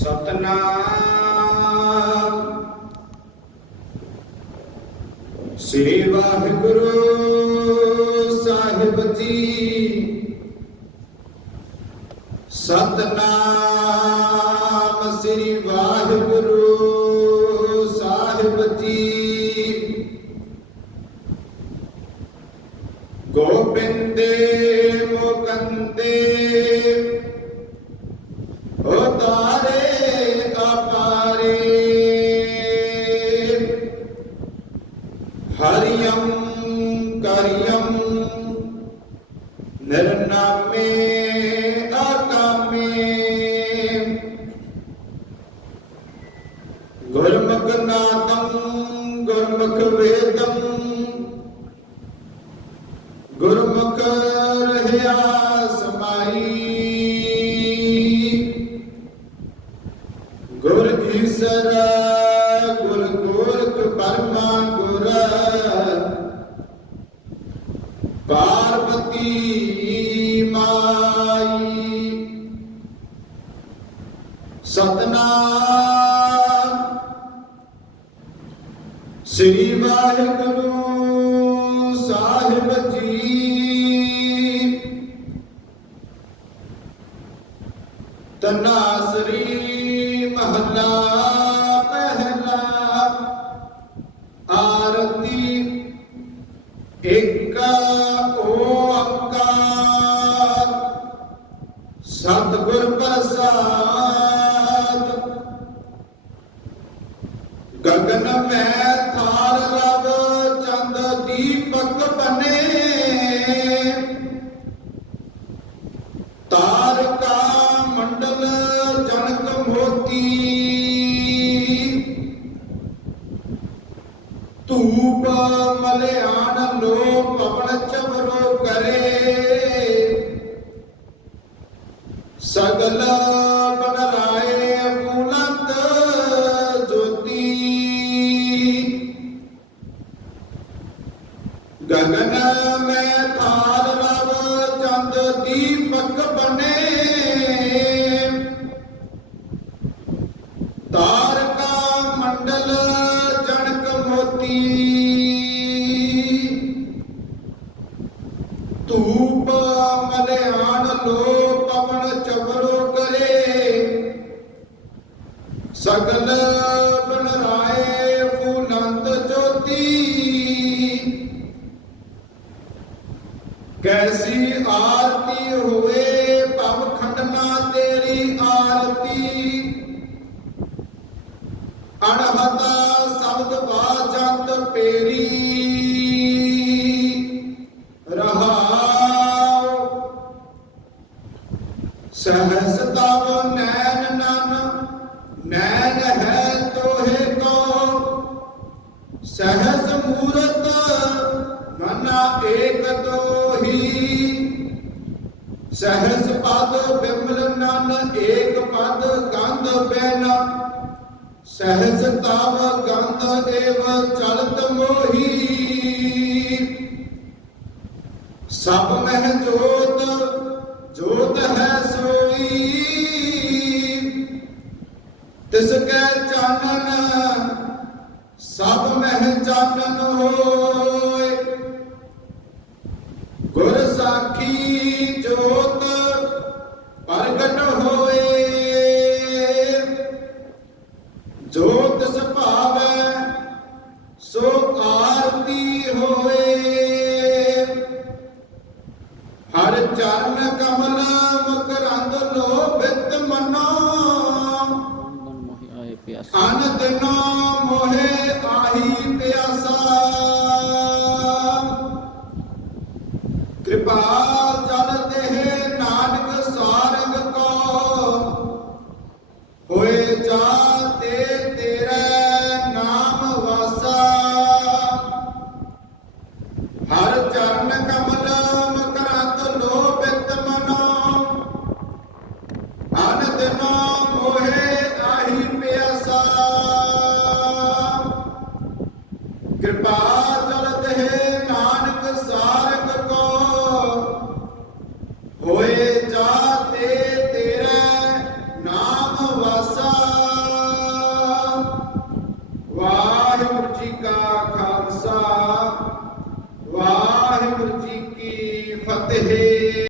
ਸਤਨਾਮ। ਸ੍ਰੀ ਵਾਹਿਗੁਰੂ ਸਾਹਿਬ ਜੀ। ਸਤਨਾਮ ਸ੍ਰੀ ਵਾਹਿਗੁਰੂ ਸਾਹਿਬ ਜੀ। ਗੋਬਿੰਦੇ ਮੁਕੰਦੇ ਹਰਿਯੰ ਕਰਿਯੰ ਨਿਰਨਾਮੇ ਆਕਾਮੇ ਗੁਰਮੁਖ ਨਾਦੰ ਗੁਰਮੁਖ ਵੇਦੰ ਗੁਰਮੁਖ ਰਹਿਆ ਸਮਾਈ ਗੁਰ ਈਸਰ ਗੁਰ ਗੋਰਖ ਪਰਮਾ ਪਾਰਵਤੀ ਮਾਈ। ਸਤਨਾਮ। ਸ੍ਰੀ ਵਾਹਿਗੁਰੂ ਸਾਹਿਬ ਜੀ। ਤਨਾਸਰੀ ਮਹਲਾ ਪਹਿਲਾ ਆਰਤੀ ਇੱਕ ਸਤਿਗੁਰ ਗਗਨ ਮੈਂ ਥਾਰ ਰਵ, ਚੰਦ ਦੀਪਕ ਬਨੇ। ਤਾਰਕਾ ਮੰਡਲ ਜਨਕ ਮੋਤੀ। ਧੂਪ ਮਲਿਆਣ ਲੋ ਪਵਨ ਚਵਰੋ ਕਰੇ। ਸਗਲ ਬਨ ਰਾਏ ਜੋਤੀ। ਗਗਨ ਮੈਂ ਥਾਰ ਰਵ ਚੰਦ ਦੀਪਕ ਬਨੇ। ਤਾਰਕਾ ਮੰਡਲ ਜਨਕ ਮੋਤੀ। ਕੈਸੀ ਆਰਤੀ ਹੋਵੇ ਭਵ ਖੰਡਨਾ ਤੇਰੀ ਆਰਤੀ। ਅਣਹਤਾ ਸ਼ਬਦ ਬਾਜੰਤ ਪੇਰੀ। ਰਹਾਉ। ਸਹਸ ਤਵ ਨੈਣ ਨਨ, ਨੈਣ ਹੈ ਤੋਹੇ ਕੋ। ਸਹਸ ਮੂਰਤ ਮਨਾ ਏਕ ਤੋਹੀ ਸਹਸ ਪਦ ਬਿਮਲ ਨਨ, ਏਕ ਪਦ ਗੰਧ ਬੈਨ ਸਹਸ ਤਵ ਗੰਧ ਏਵ ਚਲਤ ਮੋਹੀ। ਸਭ ਮਹਿ ਜੋਤ ਜੋਤ ਹੈ ਸੋਈ। ਤਿਸ ਕੈ ਚਾਨਨ ਸਭ ਮਹਿ ਚਾਨਨ ਹੋਏ ਅਨ ਦਿਨੋ Amen.